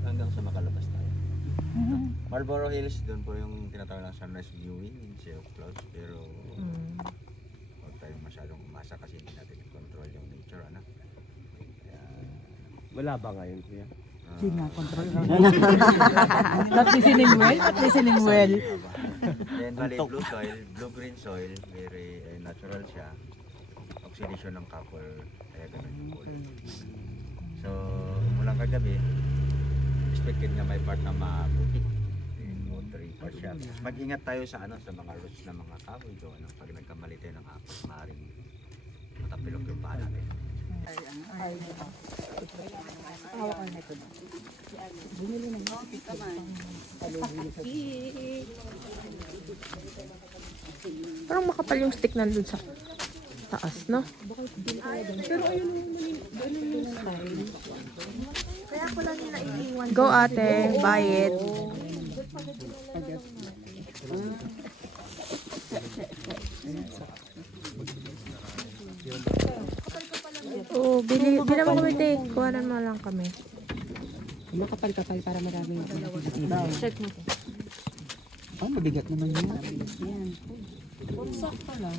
Hanggang sa makalabas tayo. Marlboro Hills, doon po yung tinatawag ng sunrise viewing in Sea of Clouds, pero huwag tayong masyadong umasa kasi hindi natin control yung nature, ano? Kaya, Wala ba ngayon kuya? Hindi nga, control lang. Not listening well, not listening well. then bali blue soil, blue-green soil, very natural siya. Oxidation ng copper, kaya ganun yung kulay. So, mulang kagabi, expected nga may part na maputik. Watery part siya. Mag-ingat tayo sa sa mga roots ng mga kahoy doon. Pag nagkamali tayo ng hapon, maaaring matapilok yung paa natin. Parang makapal yung stick nandun sa taas, no? Pero ayun yung style. Kaya ko lang nila iniwan. Go ate, buy it. Oh, bilang mo kami, te. Kuhanan mo lang kami. Makapal-kapal para maraming Check mo. Oh, mabigat naman yun. Sakto lang.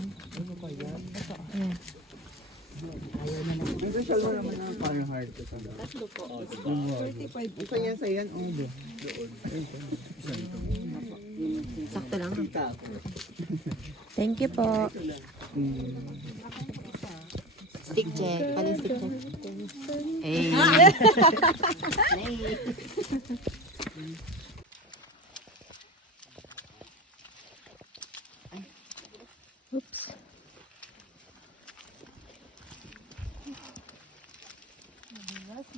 Special mo naman ang parang hard ko sa tatlo po. 35. Isa yan sa yan, oh. Sakto lang. Thank you po. Stick check. Paling stick check. Hey. Oops.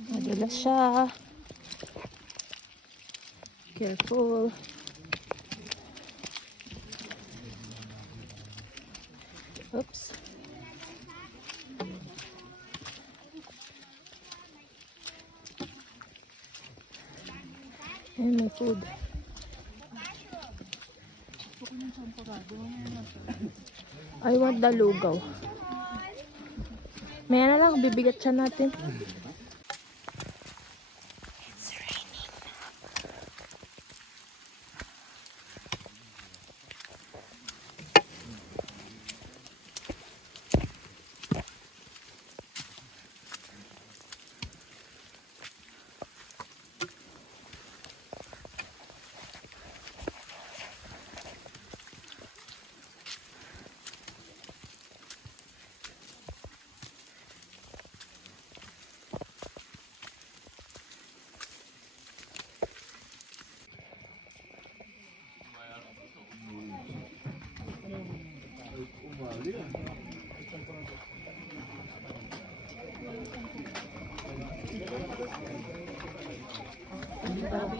Madulas siya. Careful. Oops. And my food. I want the lugaw. Maya na lang, bibigat siya natin.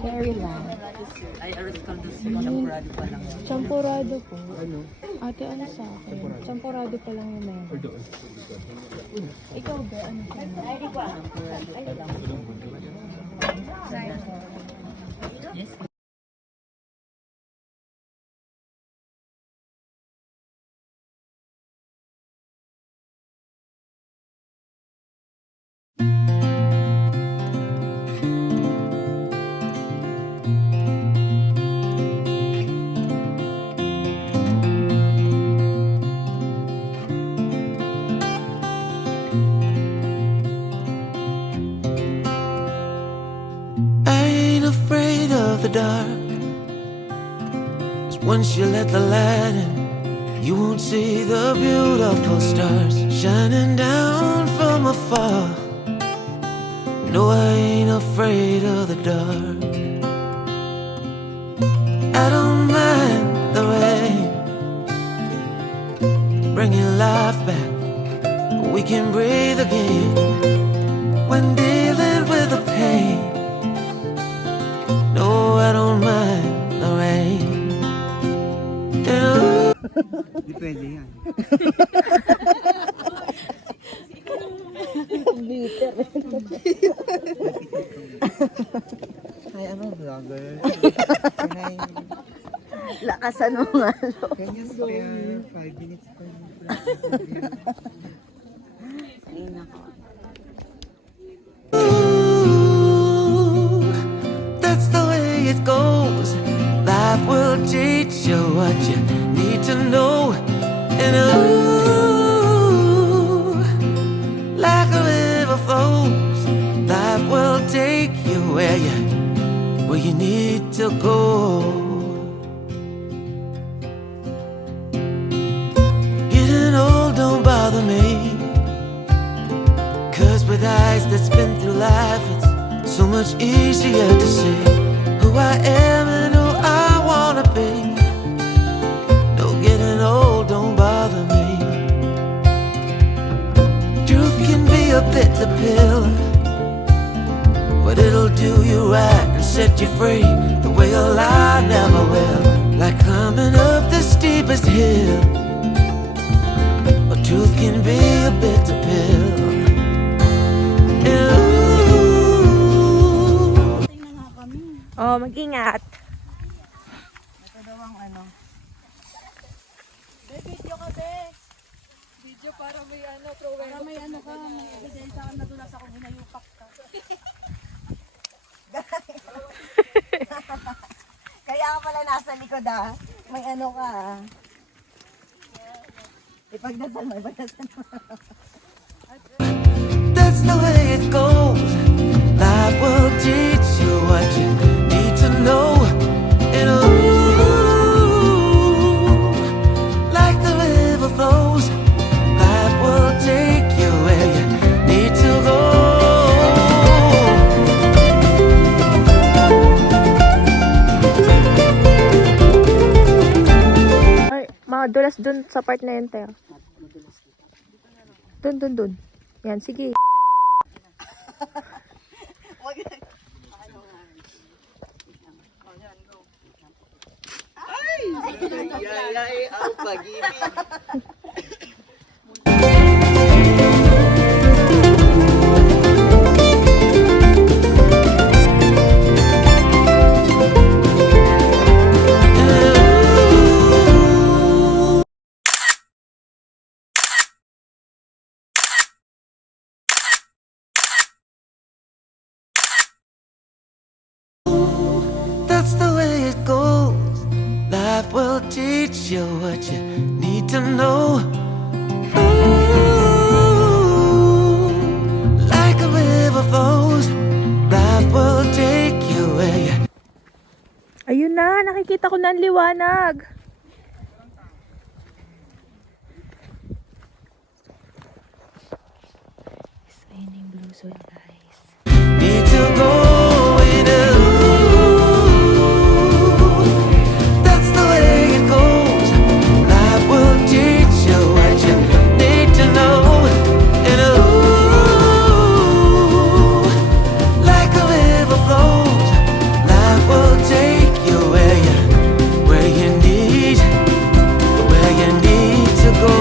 Carry lang. Ay, aras kaldo sa champurado pa lang. Champurado po. Ate, ano sa akin? Champurado pa lang yung meron. Ikaw ba? Ano sa Yes. The dark, 'cause once you let the light in, you won't see the beautiful stars shining down from afar. No, I ain't afraid of the dark. I don't mind the rain, bringing life back. We can breathe again when dealing with the pain. No, I don't mind the rain. Hindi pwede yan. Ay, ano, vlogger? Nakasanungal. Ganyan spare 5 minutes pa. Ay, nako. Ooh, that's the way it goes. Life will teach you what you need to know. And ooh, like a river flows, life will take you where you need to go. Getting old don't bother me, 'cause with eyes that's been through life, it's so much easier to see who I am and who I wanna be. No, getting old don't bother me. Truth can be a bitter pill, but it'll do you right and set you free the way a lie never will. Like climbing up the steepest hill. But truth can be a bitter pill. Oh, mag-ingat. Ito daw ang ano. Video ka, be. Video para may ano, Para may ano ka, may ebidensya ka nadulas ako, hinayupak ka. Kaya ka pala nasa likod May ano ka Ipagdasal mo, ipagdasal mo. That's the way it goes. Life will teach you what you need to know. And ooh, like the river flows, life will take you where you need to go. Ay, madulas dun sa part na yun, Teo. Dun. Yan, sige. Ay, ang pag-ibig. That's the way it goes. Life will teach you what you need to know. Ooh, like a river flows, life will take you where you. Ayun na, nakikita ko na ang liwanag. It's raining blue soon, guys. Need to go in. That's the way it goes. Life will teach you what you need to know. And ooh, like a river flows, life will take you where you need to go.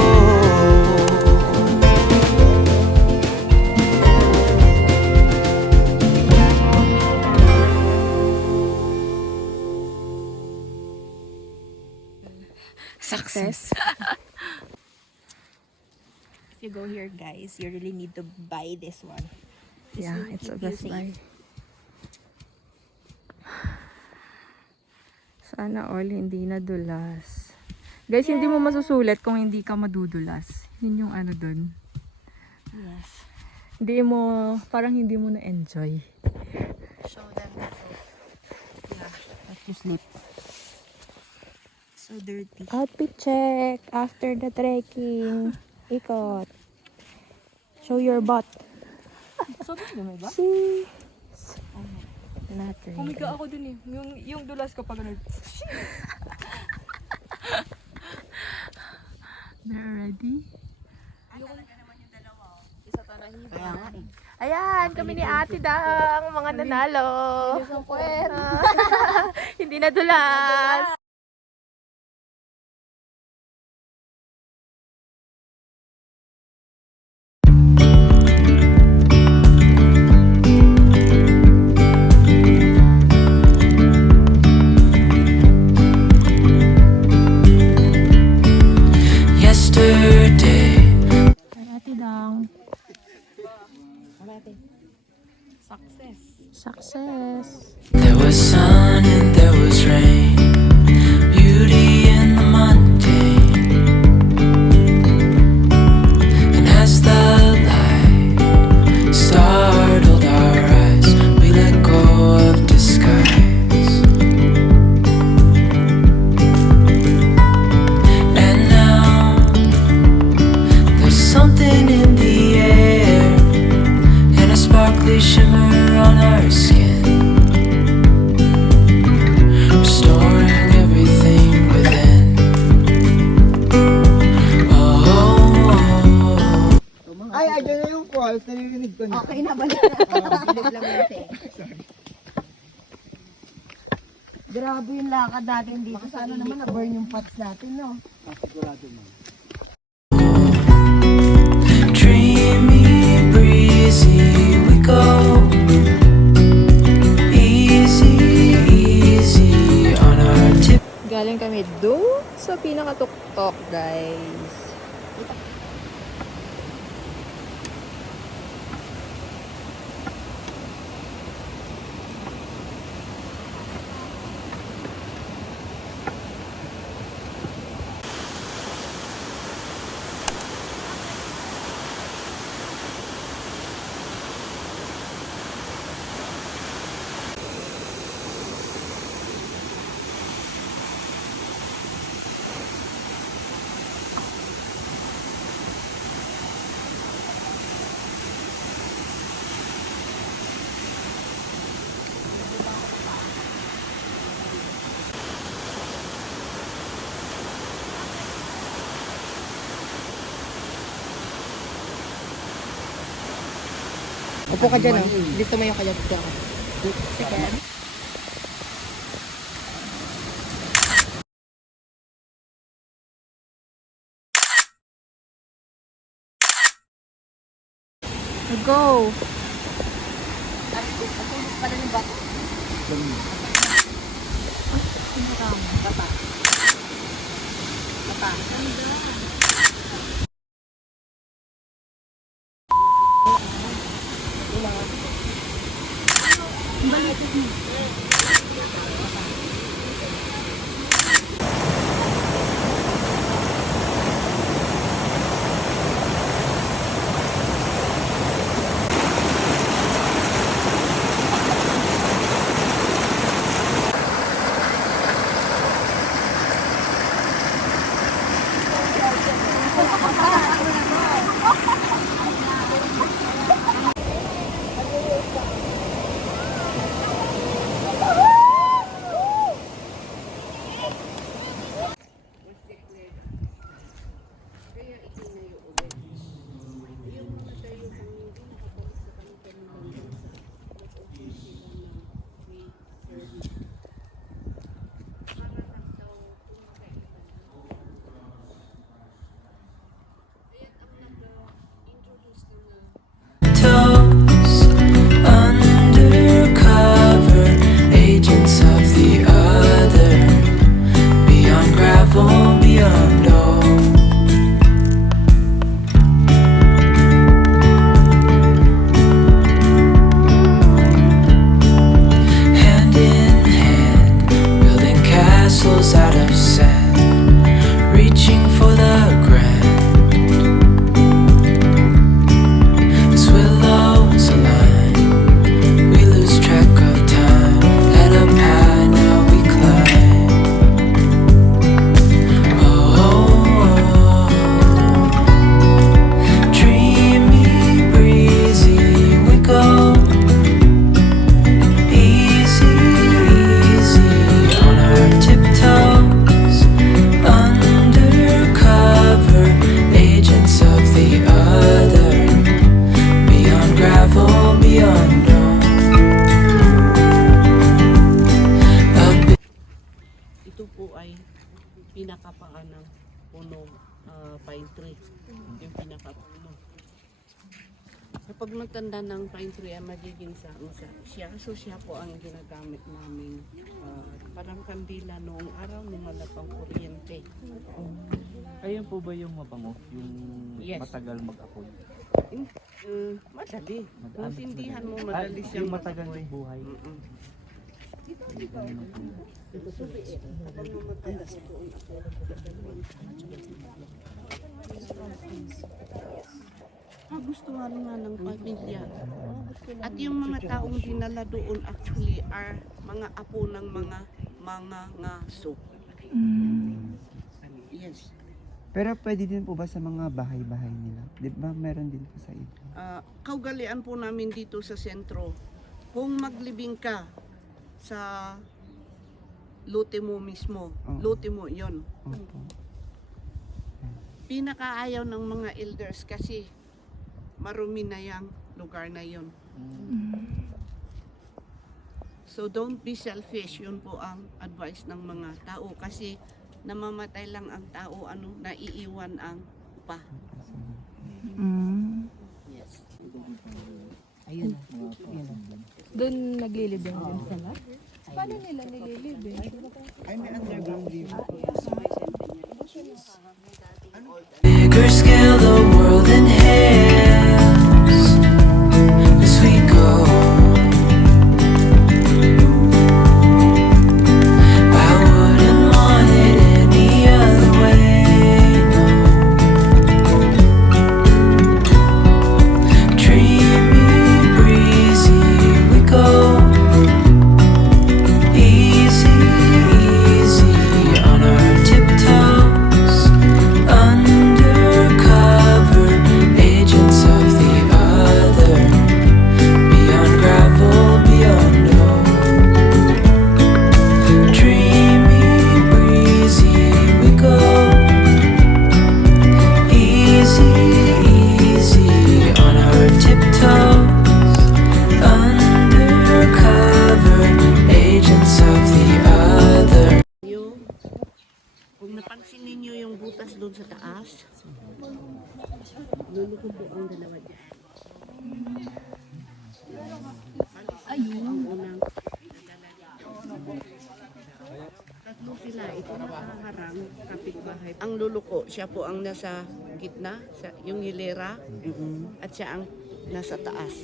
Success. If you go here, guys, you really need to buy this one. This Yeah, will it's a keep you best safe. buy. Sana all hindi nadulas. Guys, hindi mo masusulit kung hindi ka madudulas. Yun yung ano dun. Yes. Hindi mo, parang hindi mo na-enjoy. Show them the food. Yeah, let you sleep. So dirty. Outfit check after the trekking. Ikot. Show your butt. Sabi mo may ba? See? Not really. Kumiga ako dun eh. Yung dulas ko pag ano. They're ready? Kaya nga eh. Ayan, kami ni Ate Dang, mga nanalo. Hindi nadulas. Success. There was sun and there was rain, beauty in the mundane. And as the light startled our eyes, we let go of disguise. And now there's something in the air and a sparkly shimmer on our skin, restoring everything within. Ay, dyan na yung falls. Naririnig ko na. Okay na ba? Bilog lang natin. Grabe yung lakad natin dito. Sana naman na-burn yung pots natin, no? Dreamy, breezy, we go. Easy, easy on our tip. Galing kami doon sa pinakatuktok, guys. Upo ka dyan, oh. Hindi tumayo ka dyan. Second. Go! Toes undercover, agents of the other, beyond gravel, beyond all. Hand in hand, building castles out of sand, reaching for the grand. As willows align, we lose track of time. Head up high, now we climb. Oh, dreamy, breezy, we go. Easy, easy on our tiptoes. Undercover, agents of the other, beyond gravel, beyond all. Ito po ay pinakapaan ng puno, pine tree. Yung pinakapuno. Kapag nagtanda ng pine tree ay magiging siya. So siya po ang ginagamit namin parang kandila noong araw nung wala pang kuryente. Ayun po ba yung mabango? Yung Yes. matagal mag-apoy? Madali. Kung sindihan mo, madali siyang Matagal ng buhay. Mm-mm. Gustuhan nga ng pamilya. At yung mga taong dinala doon actually are mga apo ng mga ngaso. Yes. Pero pwede din po ba sa mga bahay-bahay nila? Di ba meron din po sa iba? Kaugalian po namin dito sa sentro, kung maglibing ka sa lote mo mismo, Oo. lote mo yon. Opo. Pinakaayaw ng mga elders kasi marumi na yung lugar na yon. So don't be selfish, yun po ang advice ng mga tao kasi namamatay lang ang tao, naiiwan ang upa. Yes. Doon naglilibing din sila? Paano nila nililibing? Bigger scale the world inhales as we go. I wouldn't want it any other way, no. Dreamy, breezy we go. Easy, easy on our tiptoes. Undercover agents of the other. Beyond gravel, beyond hope. Dreamy, breezy we go. Easy, easy on our tiptoes. Undercover agents of the other. Kung napansin ninyo yung butas doon sa taas, luluko po ang dalawa dyan. Ayun. Ang unang nadala dito. Tatlo sila, ito nakaharang kapitbahay. Ang luluko, siya po ang nasa gitna, yung hilera, at siya ang nasa taas.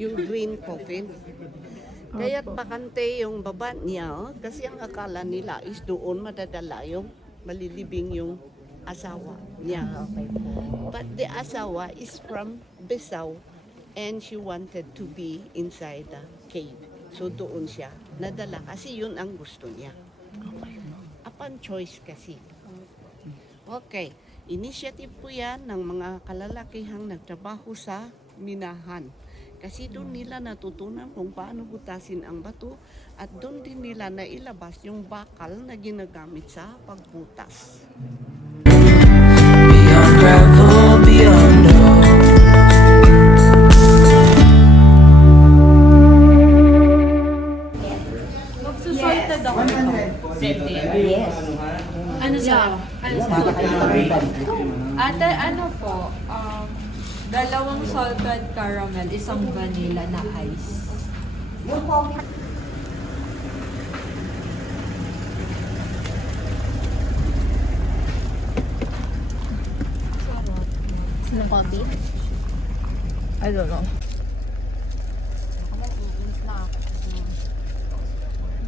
Yung green coffin. Kaya't bakante yung baba niya kasi ang akala nila is doon madadala yung malilibing yung asawa niya. But the asawa is from Bissau and she wanted to be inside the cave. So doon siya nadala kasi yun ang gusto niya. Upon choice kasi. Okay, initiative po yan ng mga kalalakihang nagtrabaho sa minahan. Kasi doon nila natutunan kung paano butasin ang bato at doon din nila nailabas yung bakal na ginagamit sa pagbutas. Beyond gravel, beyond hope. Magsusalted ako. Ano sa? Ate, ano po? Dalawang salted caramel, isang vanilla na ice. Coffee? I don't know.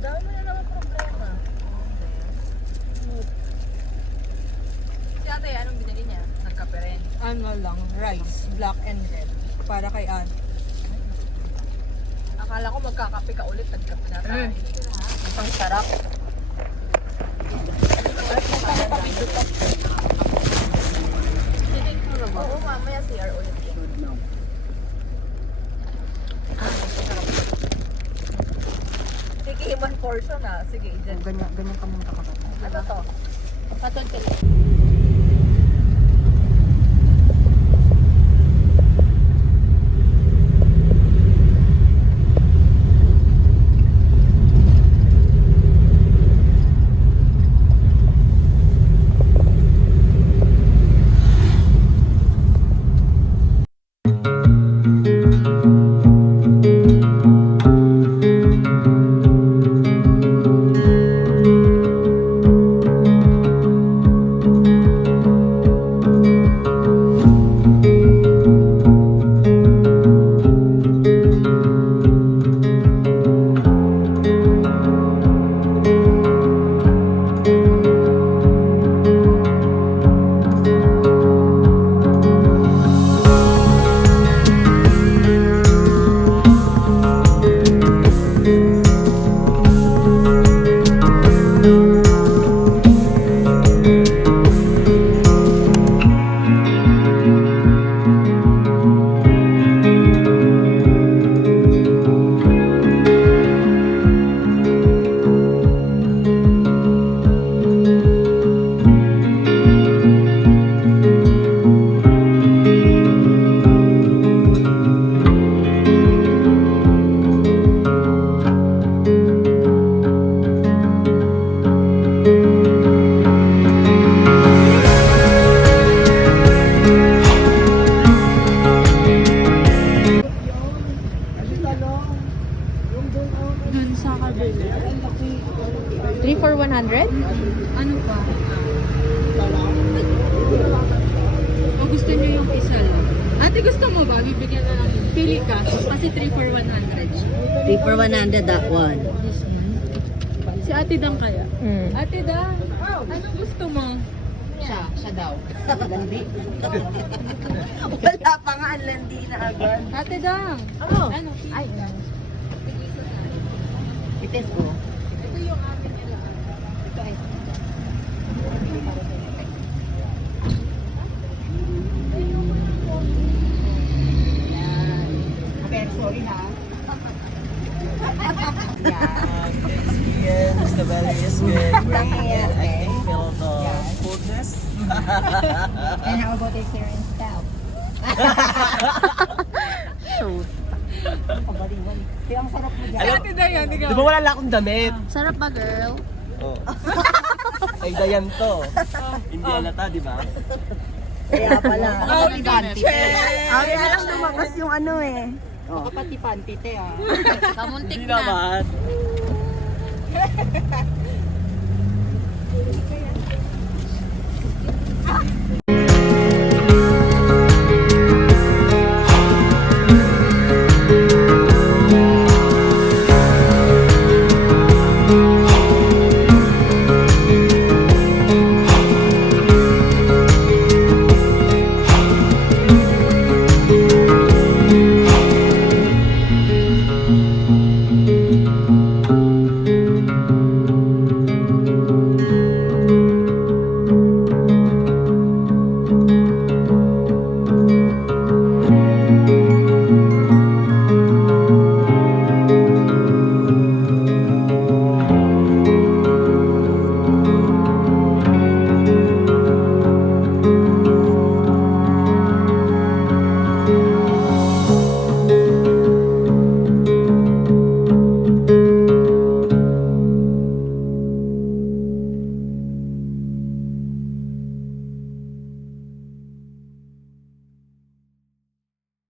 Dami na naman problema. Si ate, anong binili niya? Nagkape rin. Ano lang, rice, black and red. Para kay Ann. Akala ko magkakape ka ulit, nagkape na tayo. Ang sarap. Oo, mamaya CR ulit. Sige, one portion ah. Sige, dyan. Ganyan ka muna ka. Ano to? Patod ka Dun sa kabila. 3 for 100? Ano pa? O gusto niyo yung isa lang? Ate, gusto mo ba? Bibigyan na lang. Pili ka. Kasi 3 for 100 siya. 3 for 100 that one. Si Ate Dang kaya? Mm. Ate Dang, anong gusto mo? Siya daw. Landi. Wala pa nga ang landi na agad. Ate Dang! Ano? Ano? Ay, itis ko. Ito yung amin nila. Ito ay okay, sorry na. Experience, the value is good. I can feel the coolness. And how about experience now? Kabaliwan. Kaya ang sarap mo dyan. Ate Dayan, ikaw. Di ba wala akong damit? Sarap ba, girl? Oh. Ay, dayan to. Hindi alata, di ba? Kaya pala. Oh, Pati-panty. Ay, alam lumakas yung ano eh. Oh. Pati-panty te ah. Kamuntik Hindi na. naman.